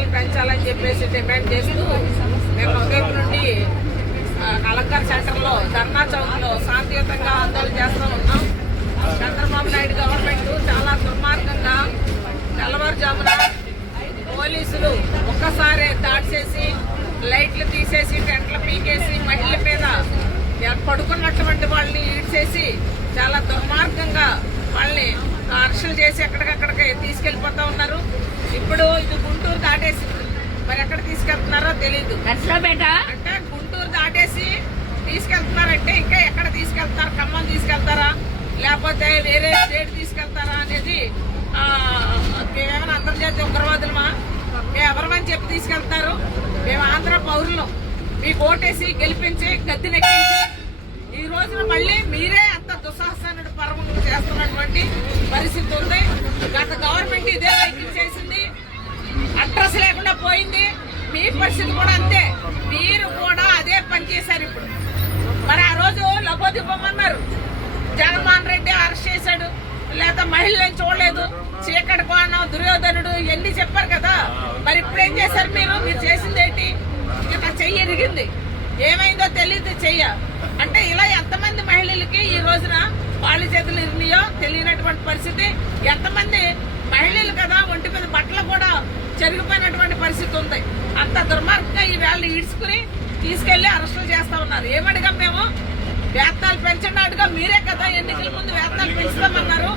వేతనాలు పెంచాలని చెప్పేసి డిమాండ్ చేస్తూ మేము ఉదయం నుండి అలంకార్ సెంటర్లో ధర్నా చౌక్లో శాంతియుతంగా ఆందోళన చేస్తూ ఉన్నాం. చంద్రబాబు నాయుడు గవర్నమెంట్ చాలా దుర్మార్గంగా తెల్లవారుజామున పోలీసులు ఒక్కసారి దాడి చేసి లైట్లు తీసేసి టెంట్లు పీకేసి మహిళల మీద పడుకున్నటువంటి వాళ్ళని ఈడ్చేసి చాలా దుర్మార్గంగా వాళ్ళని అరెస్టులు చేసి ఎక్కడికక్కడికి తీసుకెళ్లిపోతా ఉన్నారు. ఇప్పుడు ఇది గుంటూరు దాటేసింది, మరి ఎక్కడ తీసుకెళ్తున్నారో తెలీదు. అంటే గుంటూరు దాటేసి తీసుకెళ్తున్నారంటే ఇంకా ఎక్కడ తీసుకెళ్తారు? ఖమ్మం తీసుకెళ్తారా లేకపోతే వేరే స్టేట్ తీసుకెళ్తారా అనేది మేమేమైనా అంతర్జాతీయ ఉగ్రవాదులమా? మేము ఎవరమని చెప్పి తీసుకెళ్తారు? మేము ఆంధ్ర పౌరులు, మీకు ఓటేసి గెలిపించి గద్దెనెక్కించి ఈ రోజున మళ్ళీ మీరే అంత దుస్సాహసాన్ని పరమలు చేస్తున్నటువంటి పరిస్థితి ఉంది. గత గవర్నమెంట్ ఇదే వైఖరి చేసింది, అడ్రస్ లేకుండా పోయింది. మీ పరిస్థితి కూడా అంతే, మీరు కూడా అదే పని చేశారు. ఇప్పుడు మరి ఆ రోజు లబోదిబ్బమన్నారు, జగన్మోహన్ రెడ్డి అరెస్ట్ చేశాడు, లేదా మహిళలను చూడలేదు, చీకటి కోణం, దుర్యోధనుడు ఇవన్నీ చెప్పారు కదా. మరి ఇప్పుడు ఏం చేశారు? మీరు చేసింది ఏంటి? ఇక చెయ్యి ఎరిగింది, ఏమైందో తెలియదు చెయ్య. అంటే ఇలా ఎంతమంది మహిళలకి ఈ రోజున వాళ్ళ చేతులు ఇరినాయో తెలియనటువంటి పరిస్థితి. ఎంతమంది మహిళలు కదా ఒంటి మీద బట్టలు కూడా చెరిగిపోయినటువంటి పరిస్థితి ఉంది. అంత దుర్మార్గంగా ఈ వేళ ఈడ్చుకుని తీసుకెళ్లి అరెస్టులు చేస్తా ఉన్నారు. ఏమడిగా మేము? వేతనాలు పెంచండి అడుగా, మీరే కదా ఎన్నికల ముందు వేతనాలు పెంచుతామన్నారు.